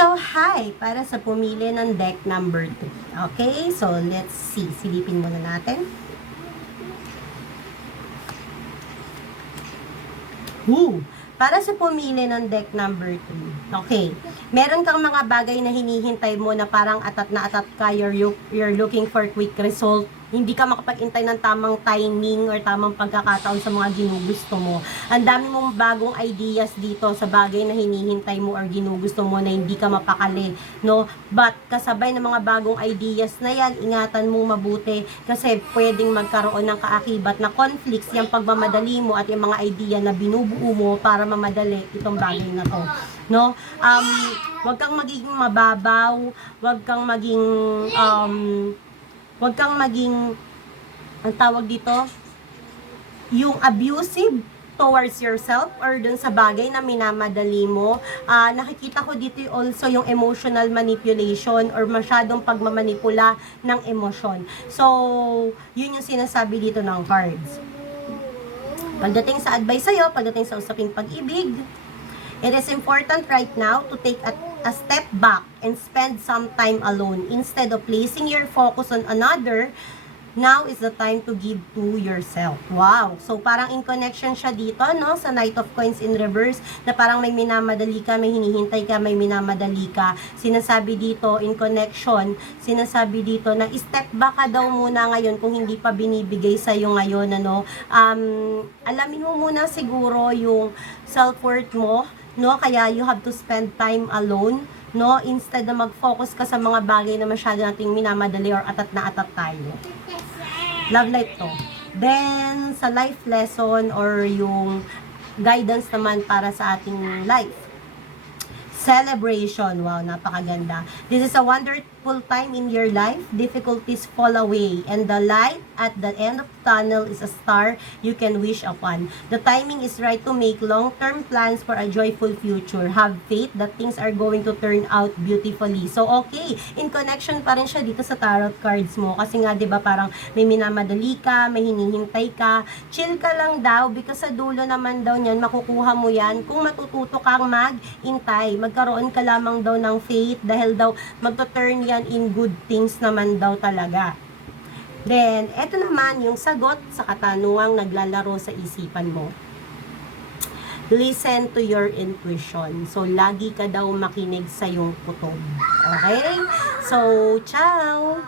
So, hi! Para sa pumili ng deck number 3. Okay? So, let's see. Silipin muna natin. Para sa pumili ng deck number 3. Okay. Meron kang mga bagay na hinihintay mo na parang atat na atat ka, you're looking for quick result. Hindi ka makapag-intay ng tamang timing or tamang pagkakataon sa mga ginugusto mo. Ang dami mong bagong ideas dito sa bagay na hinihintay mo or ginugusto mo na hindi ka mapakali, no? But kasabay ng mga bagong ideas na yan, ingatan mo mabuti kasi pwedeng magkaroon ng kaakibat na conflicts yung pagmamadali mo at yung mga idea na binubuo mo para mamadali itong bagay na to, no? Wag kang magiging mababaw, wag kang maging ang tawag dito, yung abusive towards yourself or dun sa bagay na minamadali mo. Nakikita ko dito also yung emotional manipulation or masyadong pagmamanipula ng emosyon. So, yun yung sinasabi dito ng cards. Pagdating sa advice sa'yo, pagdating sa usaping pag-ibig, it is important right now to take a step back and spend some time alone. Instead of placing your focus on another, now is the time to give to yourself. Wow! So, parang in connection siya dito, no? Sa Knight of Coins in reverse, na parang may minamadali ka, may hinihintay ka, may minamadali ka. Sinasabi dito, in connection, sinasabi dito na step back ka daw muna ngayon kung hindi pa binibigay sa'yo ngayon, ano? Alamin mo muna siguro yung self-worth mo, no? Kaya you have to spend time alone, no? Instead na mag-focus ka sa mga bagay na masyado nating minamadali or atat na atat tayo. Love life to. Then, sa life lesson or yung guidance naman para sa ating life. Celebration. Wow, napakaganda. This is a wonderful time in your life. Difficulties fall away. And the light at the end of the tunnel is a star you can wish upon. The timing is right to make long-term plans for a joyful future. Have faith that things are going to turn out beautifully. So, okay. In connection pa rin siya dito sa tarot cards mo. Kasi nga, di ba, parang may minamadali ka, may hinihintay ka. Chill ka lang daw because sa dulo naman daw niyan, makukuha mo yan kung matututo kang mag-intay. Magkaroon ka lamang daw ng faith dahil daw magto-turn yan in good things naman daw talaga. Then, eto naman yung sagot sa katanungang naglalaro sa isipan mo. Listen to your intuition. So, lagi ka daw makinig sa iyong kutob. Okay? So, ciao!